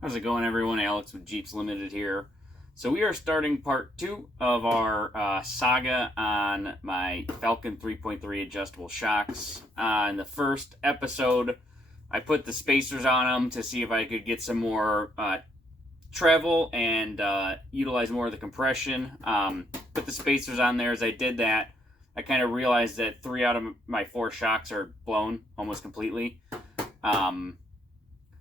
How's it going, everyone? Alex with Jeeps Limited here. So we are starting part 2 of our saga on my Falcon 3.3 adjustable shocks. In the first episode, I put the spacers on them to see if I could get some more travel and utilize more of the compression. Put the spacers on there. As I did that, I kind of realized that 3 out of my 4 shocks are blown almost completely.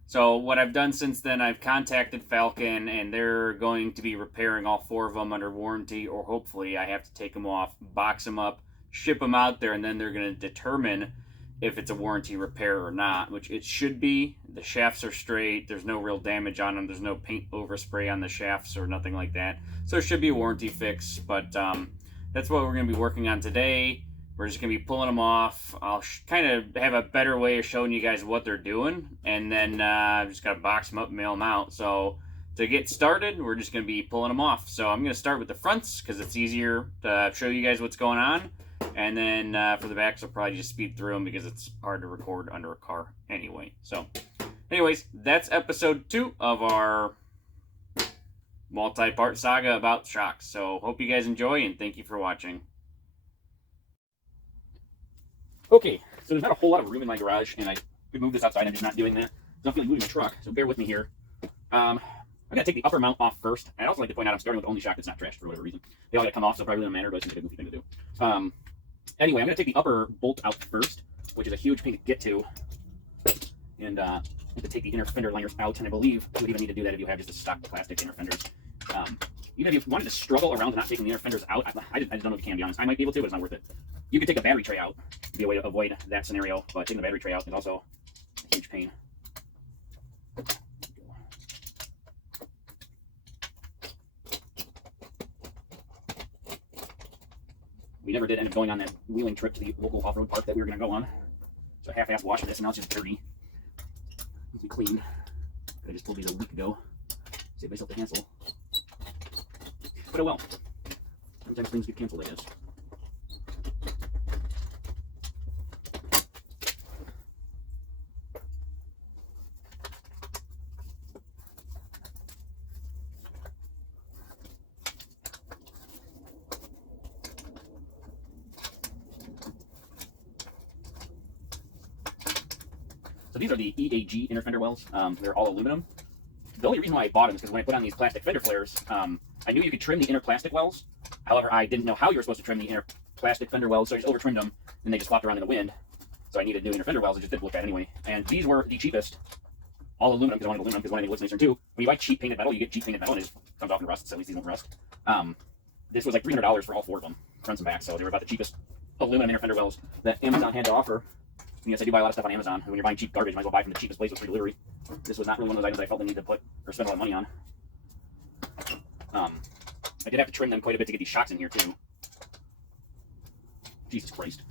So what I've done since then, I've contacted Falcon, and they're going to be repairing all 4 of them under warranty, or hopefully I have to take them off, box them up, ship them out there, and then they're going to determine if it's a warranty repair or not, which it should be. The shafts are straight. There's no real damage on them. There's no paint overspray on the shafts or nothing like that. So it should be a warranty fix, but that's what we're going to be working on today. We're just going to be pulling them off. I'll kind of have a better way of showing you guys what they're doing. And then I've just got to box them up and mail them out. So to get started, we're just going to be pulling them off. So I'm going to start with the fronts because it's easier to show you guys what's going on. And then for the backs, I'll probably just speed through them because it's hard to record under a car anyway. So anyways, that's episode 2 of our multi-part saga about shocks. So hope you guys enjoy, and thank you for watching. Okay, so there's not a whole lot of room in my garage, and I could move this outside. I'm just not doing that. I don't feel like moving my truck, so bear with me here. I'm going to take the upper mount off first. I'd also like to point out I'm starting with the only shock that's not trashed for whatever reason. They all got to come off, so it probably doesn't matter, but it's just a goofy thing to do. Anyway, I'm going to take the upper bolt out first, which is a huge pain to get to. And I have to take the inner fender liners out, and I believe you would even need to do that if you have just a stock plastic inner fenders. Even if you wanted to struggle around not taking the inner fenders out, I just don't know if you can, to be honest. I might be able to, but it's not worth it. You could take the battery tray out. It'd be a way to avoid that scenario, but taking the battery tray out is also a huge pain. We never did end up going on that wheeling trip to the local off-road park that we were going to go on. So I half-assed washing this, and now it's just dirty. Needs to be cleaned. I just pulled these a week ago. Save myself the hassle. But oh well. Sometimes things get canceled, I guess. So these are the EAG inner fender wells. They're all aluminum. The only reason why I bought them is because when I put on these plastic fender flares, I knew you could trim the inner plastic wells. However, I didn't know how you were supposed to trim the inner plastic fender wells, so I just over trimmed them, and they just flopped around in the wind. So I needed new inner fender wells. I just didn't look at anyway. And these were the cheapest. All aluminum, because I wanted aluminum, because one thing looks nicer too. When you buy cheap painted metal, you get cheap painted metal, and it just comes off and rusts, so at least these won't rust. This was like $300 for all 4 of them, front and back, so they were about the cheapest aluminum inner fender wells that Amazon had to offer. And yes, I do buy a lot of stuff on Amazon. When you're buying cheap garbage, you might as well buy from the cheapest place with free delivery. This was not really one of those items I felt the need to put or spend a lot of money on. I did have to trim them quite a bit to get these shocks in here too. Jesus Christ.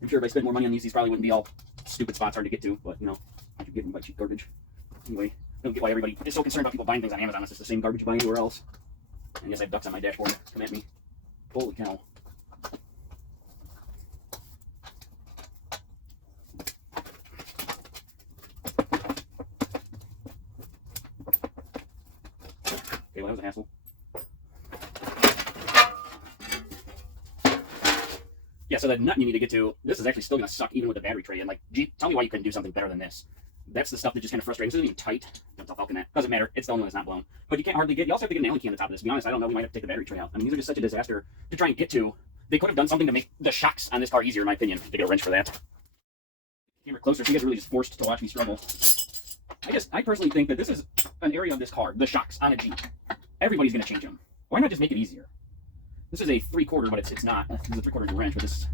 I'm sure if I spent more money on these probably wouldn't be all stupid spots hard to get to, but you know, I could get them by cheap garbage. Anyway, I don't get why everybody is so concerned about people buying things on Amazon. It's just the same garbage you buy anywhere else. And yes, I have ducks on my dashboard. Come at me. Holy cow. Okay, well, that was a hassle. Yeah, so the nut you need to get to, this is actually still going to suck even with the battery tray. And like, gee, tell me why you couldn't do something better than this. That's the stuff that just kind of frustrates. This isn't even tight. Don't tell Falcon that. Doesn't matter. It's the only one that's not blown. But you can't hardly get, you also have to get an Allen key on the top of this. To be honest, I don't know. We might have to take the battery tray out. I mean, these are just such a disaster to try and get to. They could have done something to make the shocks on this car easier, in my opinion. To get a wrench for that. Camera closer, so you guys are really just forced to watch me struggle. I personally think that this is an area of this car, the shocks on a Jeep. Everybody's going to change them. Why not just make it easier? This is a 3/4, but it's not. This is a 3/4 inch wrench, but this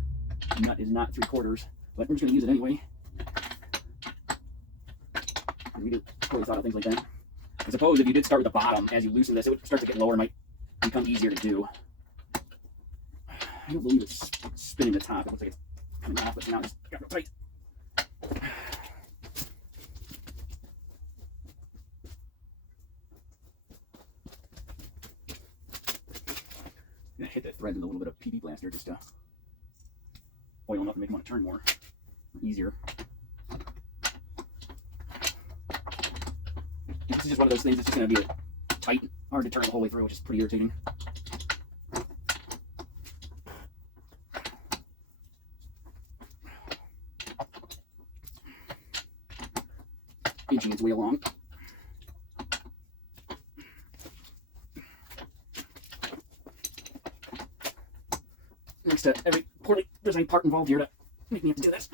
nut is not 3/4. But we're just going to use it anyway. We did totally thought of things like that. I suppose if you did start with the bottom, as you loosen this, it would start to get lower and might become easier to do. I don't believe it's spinning the top. It looks like it's coming off, but now it's got real tight. I'm gonna hit that thread with a little bit of PB blaster just to oil enough to make them want to turn more easier. This is just one of those things that's just going to be tight, hard to turn the whole way through, which is pretty irritating. Inching its way along. Thanks to every poorly designed part involved here to make me have to do this.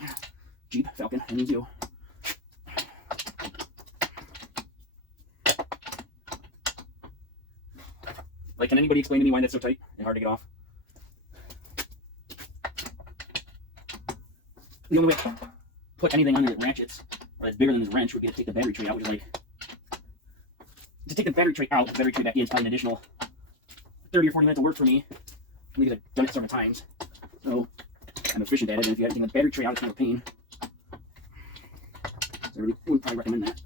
Jeep, Falcon, I need you. Like, can anybody explain to me why that's so tight and hard to get off? The only way to put anything under the ratchets that's bigger than this wrench would be to take the battery tray out, which is like, to take the battery tray out, the battery tray back in is probably an additional 30 or 40 minutes of work for me. Because I've done it several times. So I'm efficient at it, and if you have to take the battery tray out, it's kind of a pain. So I really wouldn't probably recommend that.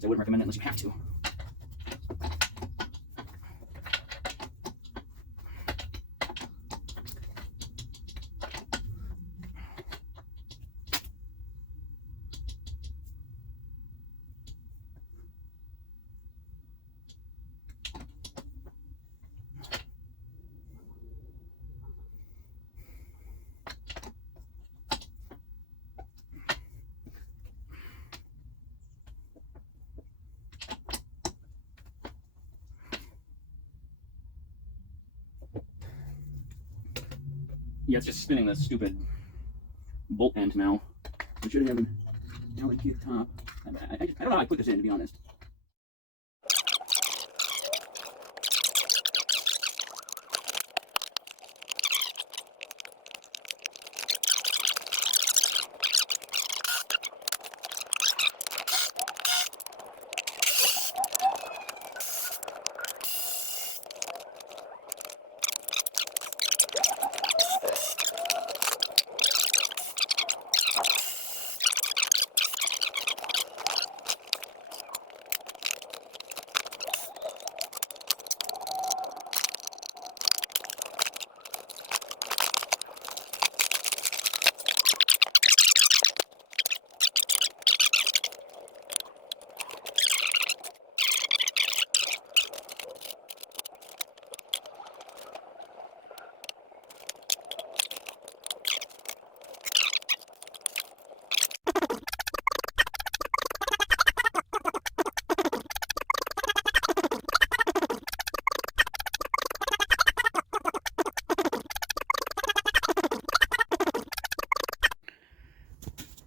So I wouldn't recommend it unless you have to. Yeah, it's just spinning the stupid bolt end now. We should have an Allen key at the top. I don't know how I put this in, to be honest.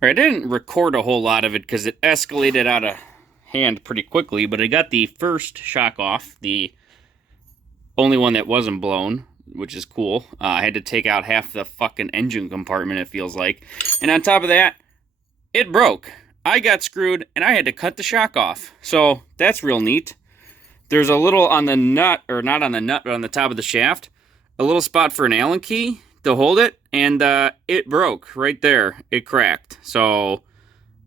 I didn't record a whole lot of it because it escalated out of hand pretty quickly, but I got the first shock off, the only one that wasn't blown, which is cool. I had to take out half the fucking engine compartment, it feels like. And on top of that, it broke. I got screwed, and I had to cut the shock off. So that's real neat. There's a little on the nut, or not on the nut, but on the top of the shaft, a little spot for an Allen key to hold it, and it broke right there. It cracked. So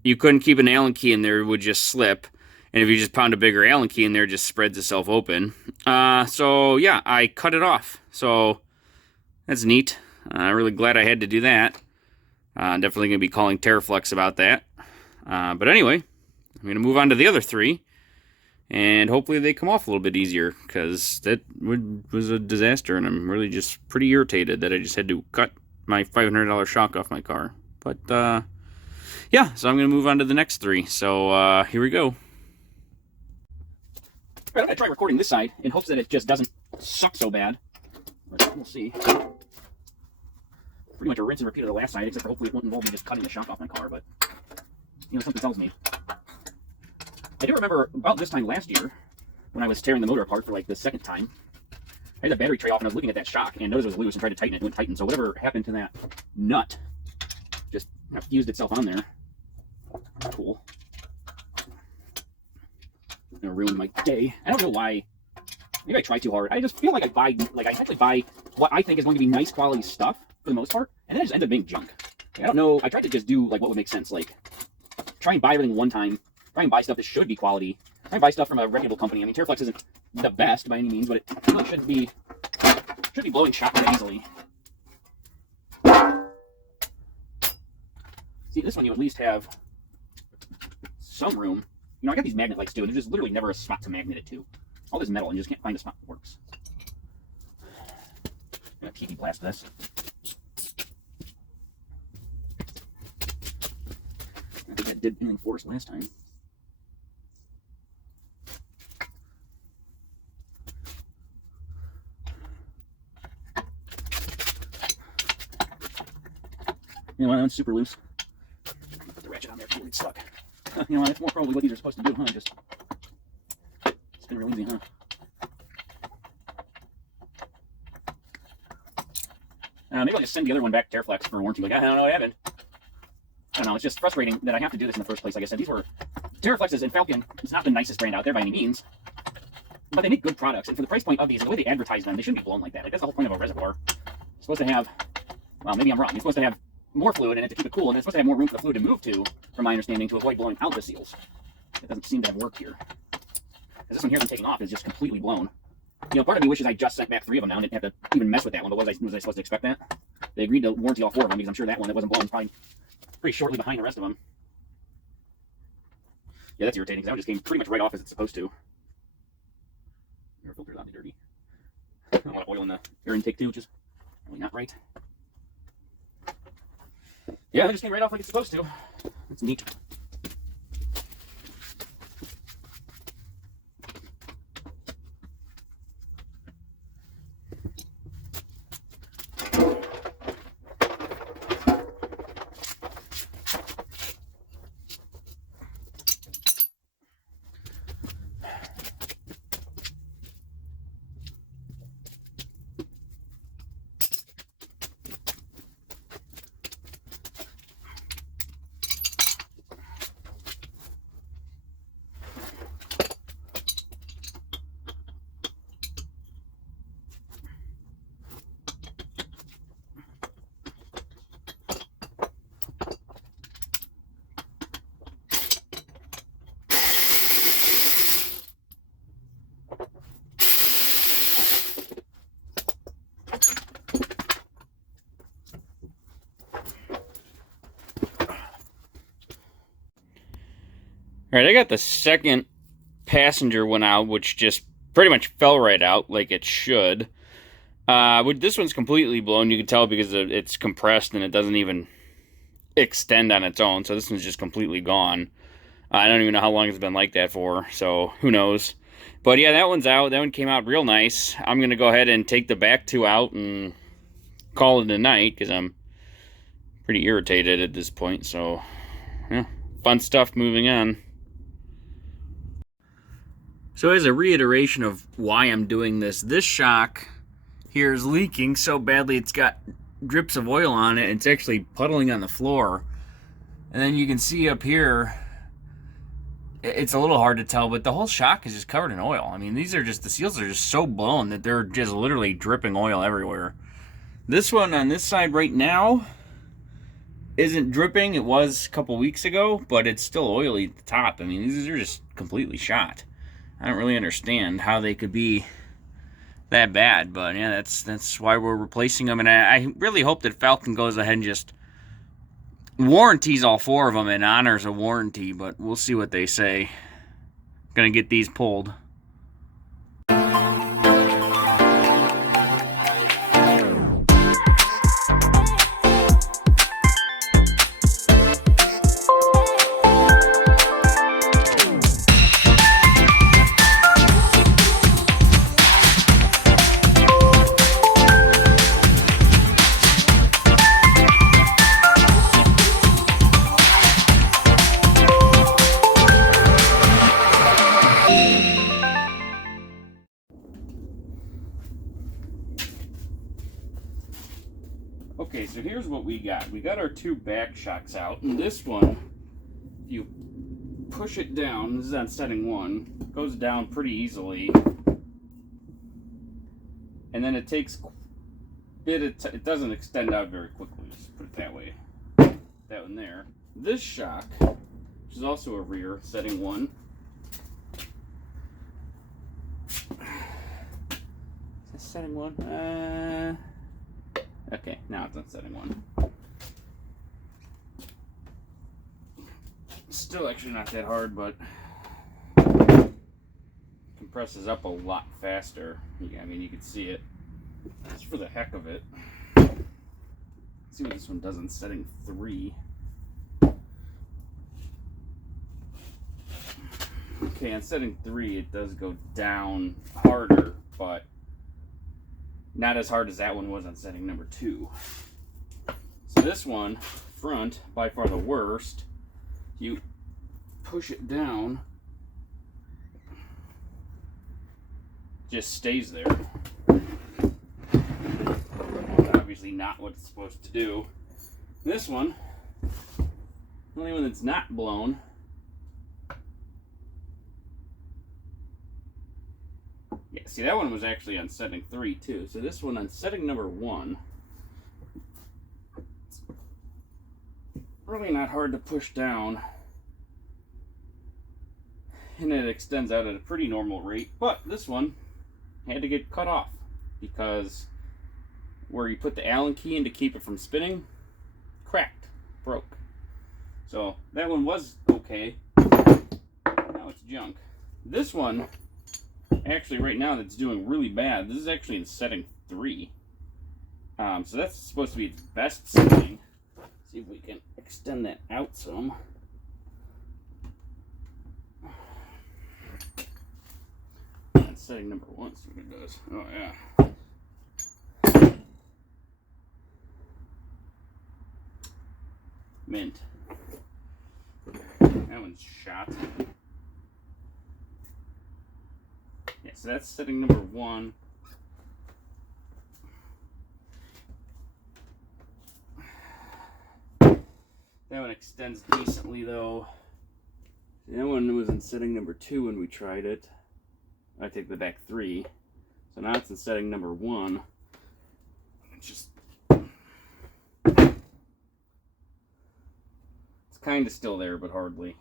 you couldn't keep an Allen key in there, it would just slip. And if you just pound a bigger Allen key in there, it just spreads itself open. So yeah, I cut it off. So that's neat. I'm really glad I had to do that. Definitely going to be calling TeraFlex about that. But anyway, I'm going to move on to the other three. And hopefully they come off a little bit easier, because that was a disaster, and I'm really just pretty irritated that I just had to cut my $500 shock off my car. But, yeah, so I'm going to move on to the next three. So, here we go. I'm going to try recording this side in hopes that it just doesn't suck so bad. But we'll see. Pretty much a rinse and repeat of the last side, except for hopefully it won't involve me just cutting the shock off my car, but, you know, something tells me. I do remember about this time last year, when I was tearing the motor apart for like the second time, I had the battery tray off and I was looking at that shock and noticed it was loose and tried to tighten it, and it wouldn't tighten. So whatever happened to that nut just kind of fused itself on there. Cool. Gonna ruin my day. I don't know why. Maybe I try too hard. I just feel like I actually buy what I think is going to be nice quality stuff for the most part, and then it just ends up being junk. I don't know. I tried to just do like what would make sense, like try and buy everything one time try and buy stuff that should be quality. Try and buy stuff from a reputable company. I mean, TeraFlex isn't the best by any means, but it really should be blowing shock very easily. See, this one you at least have some room. You know, I got these magnet lights too, and there's just literally never a spot to magnet it to. All this metal, and you just can't find a spot that works. I'm gonna TV blast this. I think that did anything for us last time. You know what, that's super loose. Put the ratchet on there before it's stuck. You know what, that's more probably what these are supposed to do, huh? Just spin real easy, huh? Maybe I'll just send the other one back to TeraFlex for a warranty. Like, I don't know what happened. I don't know, it's just frustrating that I have to do this in the first place. Like I said, these were TeraFlexes, and Falcon is not the nicest brand out there by any means, but they make good products, and for the price point of these, and the way they advertise them, they shouldn't be blown like that. Like, that's the whole point of a reservoir. It's supposed to have, well, maybe I'm wrong. It's supposed to have more fluid in it to keep it cool, and it's supposed to have more room for the fluid to move to, from my understanding, to avoid blowing out the seals. It doesn't seem to have worked here. Because this one here, from taking off, is just completely blown. You know, part of me wishes I just sent back 3 of them now and didn't have to even mess with that one, but was I supposed to expect that? They agreed to warranty all 4 of them, because I'm sure that one that wasn't blown is probably pretty shortly behind the rest of them. Yeah, that's irritating, because that one just came pretty much right off as it's supposed to. Air filter's oddly dirty. A lot of oil in the air intake too, which is really not right. Yeah, that just came right off like it's supposed to. That's neat. All right, I got the second passenger one out, which just pretty much fell right out like it should. This one's completely blown. You can tell because it's compressed and it doesn't even extend on its own. So this one's just completely gone. I don't even know how long it's been like that for, so who knows. But yeah, that one's out. That one came out real nice. I'm going to go ahead and take the back 2 out and call it a night because I'm pretty irritated at this point. So, yeah, fun stuff moving on. So as a reiteration of why I'm doing this, this shock here is leaking so badly it's got drips of oil on it. It's actually puddling on the floor. And then you can see up here, it's a little hard to tell, but the whole shock is just covered in oil. I mean, the seals are just so blown that they're just literally dripping oil everywhere. This one on this side right now isn't dripping. It was a couple weeks ago, but it's still oily at the top. I mean, these are just completely shot. I don't really understand how they could be that bad, but yeah, that's why we're replacing them. And I really hope that Falcon goes ahead and just warranties all 4 of them and honors a warranty, but we'll see what they say. Gonna get these pulled. Okay, so here's what we got. We got our 2 back shocks out, and this one, if you push it down, this is on setting 1, goes down pretty easily, and then it takes it doesn't extend out very quickly, just put it that way. That one there. This shock which is also a rear setting 1. Is that setting 1? Okay, now it's on setting 1. Still actually not that hard, but compresses up a lot faster. Yeah, I mean, you can see it. Just for the heck of it. Let's see what this one does in setting 3. Okay, on setting 3, it does go down harder, but not as hard as that one was on setting number 2. So this one, front, by far the worst. You push it down, just stays there. Obviously not what it's supposed to do. This one, the only one that's not blown, yeah, see, that one was actually on setting 3 too. So this one on setting number 1, it's really not hard to push down, and it extends out at a pretty normal rate. But this one had to get cut off because where you put the Allen key in to keep it from spinning, cracked, broke. So that one was okay. Now it's junk. This one, actually right now that's doing really bad. This is actually in setting 3. So that's supposed to be its best setting. Let's see if we can extend that out some. That's setting number 1, see what it does. Oh yeah. Mint. That one's shot. Yeah, so that's setting number 1. That one extends decently though. That one was in setting number 2 when we tried it. I take the back 3. So now it's in setting number 1. It's just, it's kind of still there, but hardly.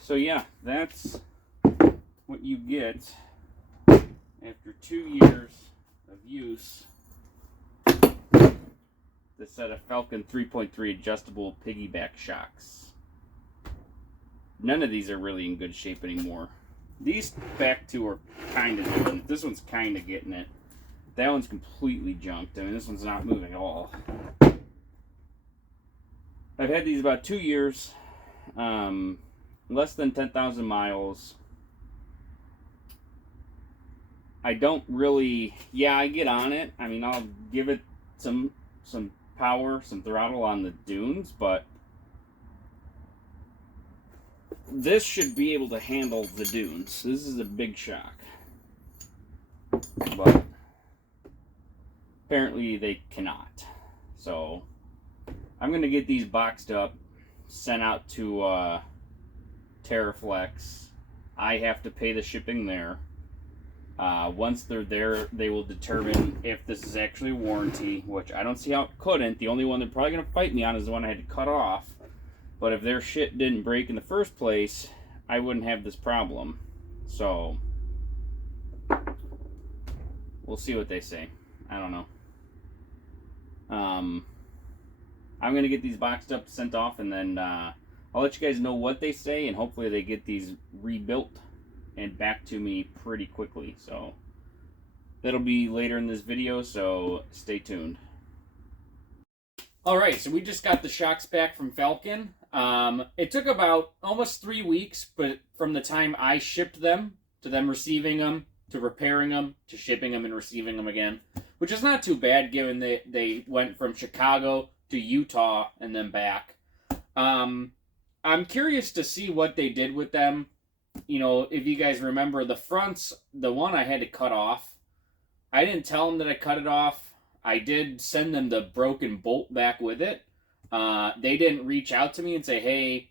So yeah, that's what you get after 2 years of use. This set of Falcon 3.3 adjustable piggyback shocks. None of these are really in good shape anymore. These back 2 are kind of doing it. This one's kind of getting it. That one's completely junked. I mean, this one's not moving at all. I've had these about 2 years. Less than 10,000 miles. I don't really, yeah, I get on it. I mean, I'll give it some power, some throttle on the dunes, but this should be able to handle the dunes. This is a big shock. But apparently they cannot. So I'm going to get these boxed up, sent out to TeraFlex. I have to pay the shipping there. Once they're there, they will determine if this is actually a warranty, which I don't see how it couldn't. The only one they're probably going to fight me on is the one I had to cut off. But if their shit didn't break in the first place, I wouldn't have this problem. So we'll see what they say. I don't know. I'm going to get these boxed up, sent off, and then I'll let you guys know what they say, and hopefully they get these rebuilt and back to me pretty quickly. So that'll be later in this video, so stay tuned. Alright, so we just got the shocks back from Falcon. It took about almost 3 weeks, but from the time I shipped them, to them receiving them, to repairing them, to shipping them and receiving them again, which is not too bad given they went from Chicago to Utah and then back. I'm curious to see what they did with them. You know, if you guys remember the fronts, the one I had to cut off, I didn't tell them that I cut it off. I did send them the broken bolt back with it. They didn't reach out to me and say, hey,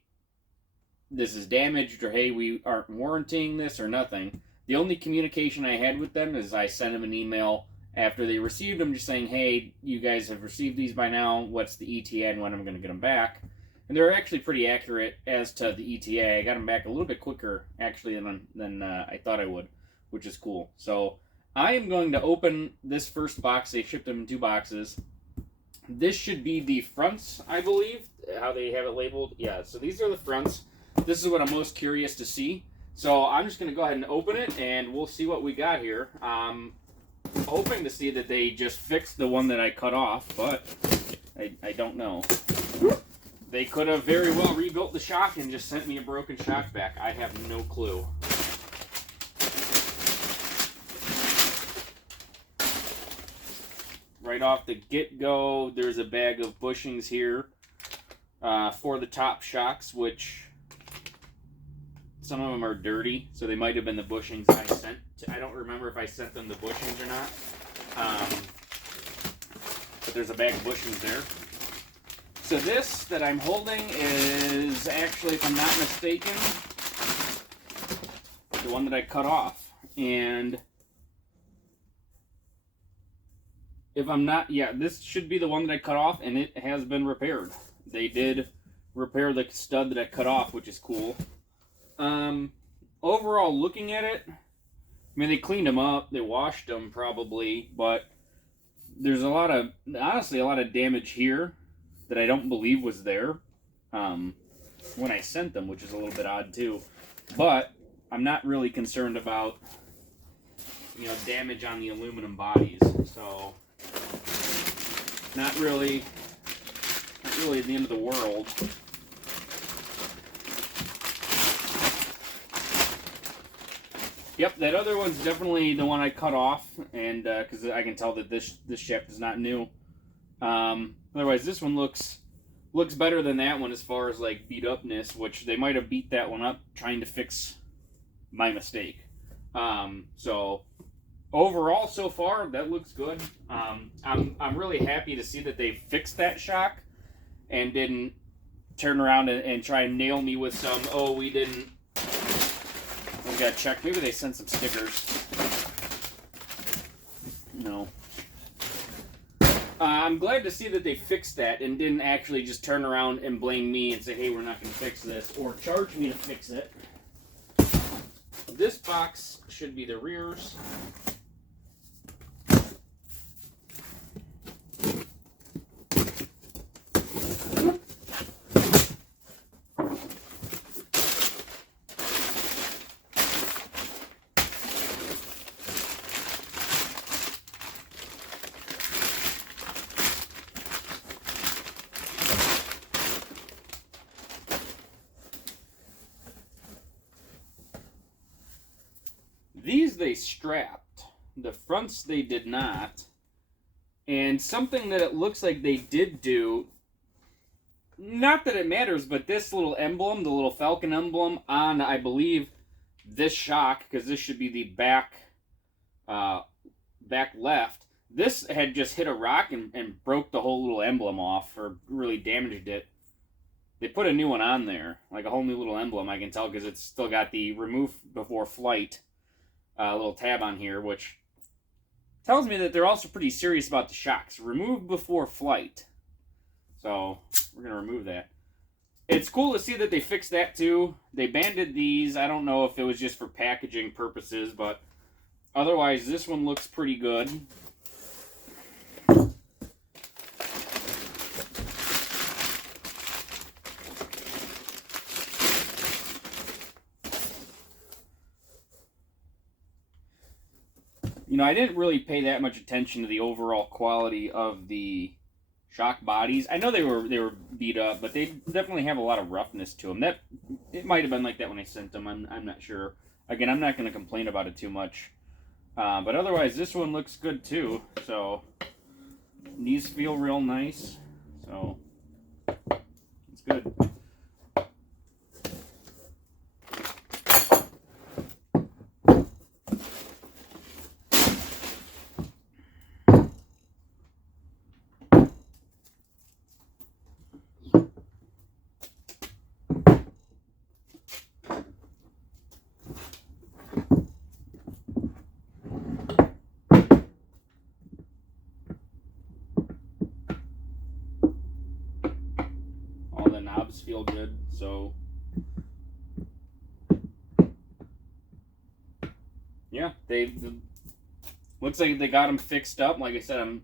this is damaged, or hey, we aren't warranting this, or nothing. The only communication I had with them is I sent them an email after they received them just saying, hey, you guys have received these by now. What's the ETA and when I'm going to get them back? And they're actually pretty accurate as to the ETA. I got them back a little bit quicker, actually, than I thought I would, which is cool. So I am going to open this first box. They shipped them in 2 boxes. This should be the fronts, I believe, how they have it labeled. Yeah, so these are the fronts. This is what I'm most curious to see. So I'm just going to go ahead and open it, and we'll see what we got here. Hoping to see that they just fixed the one that I cut off, but I don't know. They could have very well rebuilt the shock and just sent me a broken shock back. I have no clue. Right off the get-go, there's a bag of bushings here for the top shocks, which some of them are dirty, so they might have been the bushings I sent. I don't remember if I sent them the bushings or not. But there's a bag of bushings there. So this that I'm holding is actually, if I'm not mistaken, the one that I cut off. And if I'm not, yeah, this should be the one that I cut off, and it has been repaired. They did repair the stud that I cut off, which is cool. Overall, looking at it, I mean, they cleaned them up, they washed them probably, but there's honestly a lot of damage here that I don't believe was there when I sent them, which is a little bit odd too. But I'm not really concerned about, you know, damage on the aluminum bodies. So not really the end of the world. Yep, that other one's definitely the one I cut off, and because I can tell that this shaft is not new. Otherwise, this one looks better than that one as far as like beat upness, which they might have beat that one up trying to fix my mistake. So overall, so far, that looks good. I'm really happy to see that they fixed that shock and didn't turn around and try and nail me with some, oh, we didn't. We gotta check. Maybe they sent some stickers. No. I'm glad to see that they fixed that and didn't actually just turn around and blame me and say, hey, we're not going to fix this, or charge me to fix it. This box should be the rears. These they strapped. The fronts they did not. And something that it looks like they did do, not that it matters, but this little emblem, the little Falcon emblem on, I believe, this shock, because this should be the back left, this had just hit a rock and broke the whole little emblem off, or really damaged it. They put a new one on there, like a whole new little emblem, I can tell, because it's still got the remove before flight little tab on here, which tells me that they're also pretty serious about the shocks. Remove before flight. So we're going to remove that. It's cool to see that they fixed that too. They banded these. I don't know if it was just for packaging purposes, but otherwise this one looks pretty good. You know, I didn't really pay that much attention to the overall quality of the shock bodies. I know they were beat up, but they definitely have a lot of roughness to them. It might have been like that when I sent them. I'm not sure. Again, I'm not going to complain about it too much. But otherwise, this one looks good too. So these feel real nice. So it's good. good. So yeah, looks like they got them fixed up. Like I said, I'm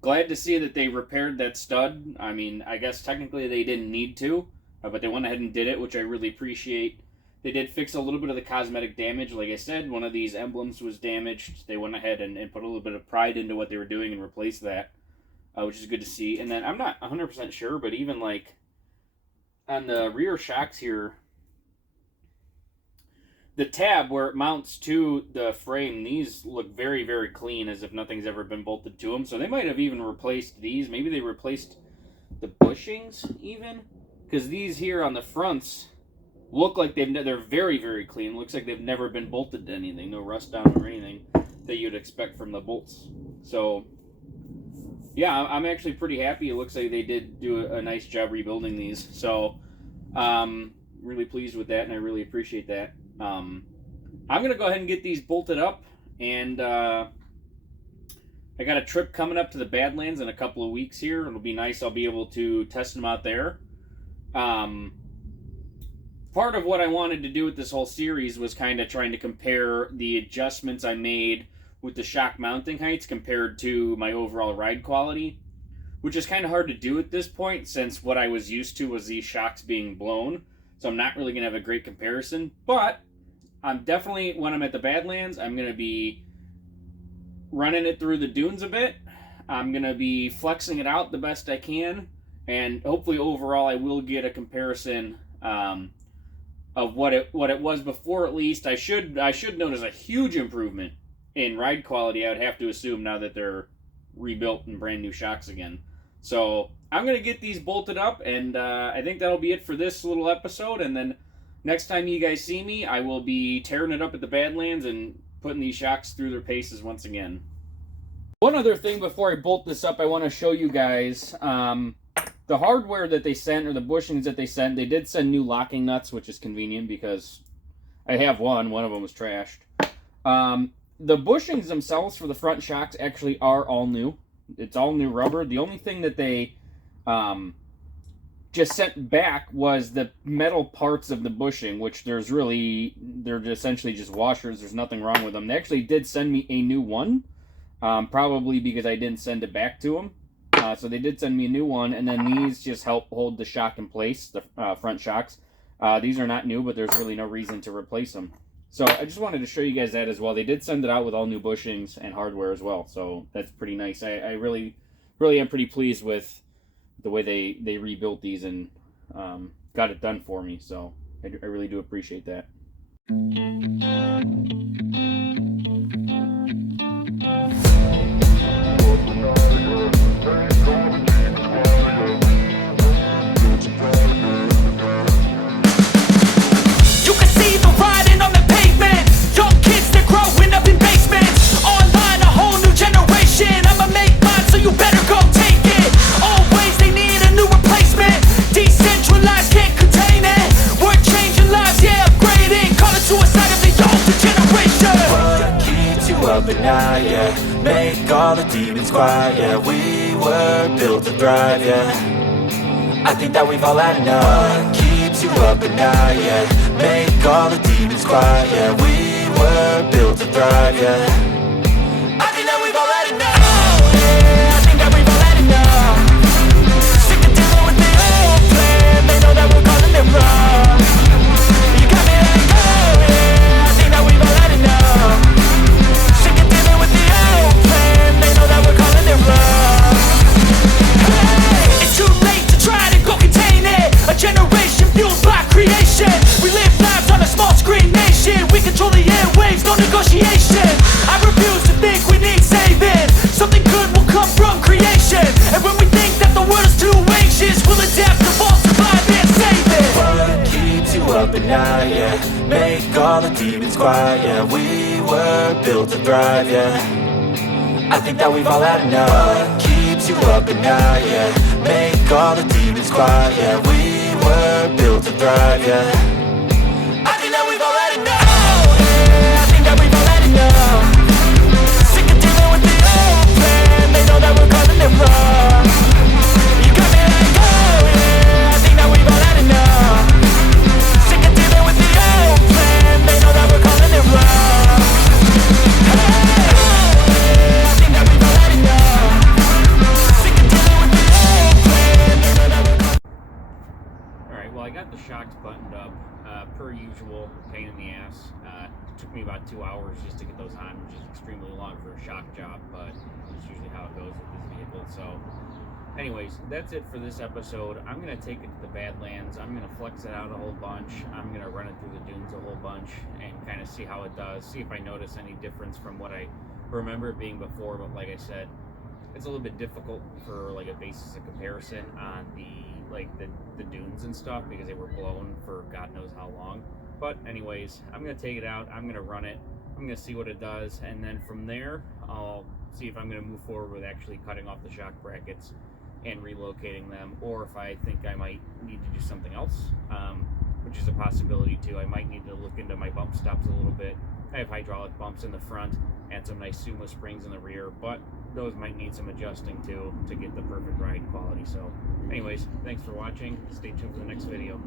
glad to see that they repaired that stud. I mean, I guess technically they didn't need to, but they went ahead and did it, which I really appreciate. They did fix a little bit of the cosmetic damage. Like I said, one of these emblems was damaged. They went ahead and put a little bit of pride into what they were doing and replaced that, which is good to see. And then I'm not 100% sure, but even like on the rear shocks here, the tab where it mounts to the frame, these look very, very clean, as if nothing's ever been bolted to them. So they might have even replaced these. Maybe they replaced the bushings even, because these here on the fronts look like they're very, very clean. Looks like they've never been bolted to anything. No rust down or anything that you'd expect from the bolts. So yeah, I'm actually pretty happy. It looks like they did do a nice job rebuilding these. So really pleased with that, and I really appreciate that. I'm going to go ahead and get these bolted up, and I got a trip coming up to the Badlands in a couple of weeks here. It'll be nice. I'll be able to test them out there. Part of what I wanted to do with this whole series was kind of trying to compare the adjustments I made with the shock mounting heights compared to my overall ride quality, which is kind of hard to do at this point since what I was used to was these shocks being blown. So I'm not really going to have a great comparison, but I'm definitely, when I'm at the Badlands, I'm going to be running it through the dunes a bit. I'm going to be flexing it out the best I can, and hopefully overall I will get a comparison of what it was before. At least I should notice a huge improvement in ride quality, I would have to assume, now that they're rebuilt and brand new shocks again. So I'm going to get these bolted up, and I think that'll be it for this little episode. And then next time you guys see me, I will be tearing it up at the Badlands and putting these shocks through their paces once again. One other thing before I bolt this up, I want to show you guys the hardware that they sent, or the bushings that they sent. They did send new locking nuts, which is convenient because I have one of them was trashed. The bushings themselves for the front shocks actually are all new. It's all new rubber. The only thing that they just sent back was the metal parts of the bushing, which they're essentially just washers. There's nothing wrong with them. They actually did send me a new one, probably because I didn't send it back to them. So they did send me a new one, and then these just help hold the shock in place, the front shocks. These are not new, but there's really no reason to replace them. So I just wanted to show you guys that as well. They did send it out with all new bushings and hardware as well, so that's pretty nice. I really am pretty pleased with the way they rebuilt these and got it done for me, so I really do appreciate that. Make all the demons quiet, yeah. We were built to thrive, yeah. I think that we've all had enough. What keeps you up at night, yeah. Make all the demons quiet, yeah. We were built to thrive, yeah. I think that we've all had enough. Oh, yeah, I think that we've all had enough. Sick of dealing with the old plan. They know that we're calling them wrong. You got me like, oh yeah, I think that we've all had enough. It's too late to try to go contain it. A generation fueled by creation. We live lives on a small screen nation. We control the airwaves, no negotiation. I refuse to think we need saving. Something good will come from creation. And when we think that the world is too anxious, we'll adapt, evolve, survive, and save it. What keeps you up at night, yeah. Make all the demons quiet, yeah. We were built to thrive, yeah. I think that we've all had enough. What keeps you up at night, yeah. Make all the demons quiet, yeah. We were built to thrive, yeah. I think that we've all had enough. Oh, yeah, I think that we've all had enough. Sick of dealing with the old plan. They know that we're calling them wrong. You got me like, oh yeah, I think that we've all had enough. up. Per usual, pain in the ass. Took me about 2 hours just to get those on, which is extremely long for a shock job, but it's usually how it goes with this vehicle. So anyways, that's it for this episode. I'm going to take it to the Badlands. I'm going to flex it out a whole bunch. I'm going to run it through the dunes a whole bunch and kind of see how it does, see if I notice any difference from what I remember it being before. But like I said, it's a little bit difficult for like a basis of comparison on the dunes and stuff because they were blown for God knows how long. But anyways, I'm going to take it out. I'm going to run it. I'm going to see what it does. And then from there, I'll see if I'm going to move forward with actually cutting off the shock brackets and relocating them, or if I think I might need to do something else, which is a possibility too. I might need to look into my bump stops a little bit. I have hydraulic bumps in the front and some nice sumo springs in the rear, but those might need some adjusting too to get the perfect ride quality. So anyways, thanks for watching. Stay tuned for the next video.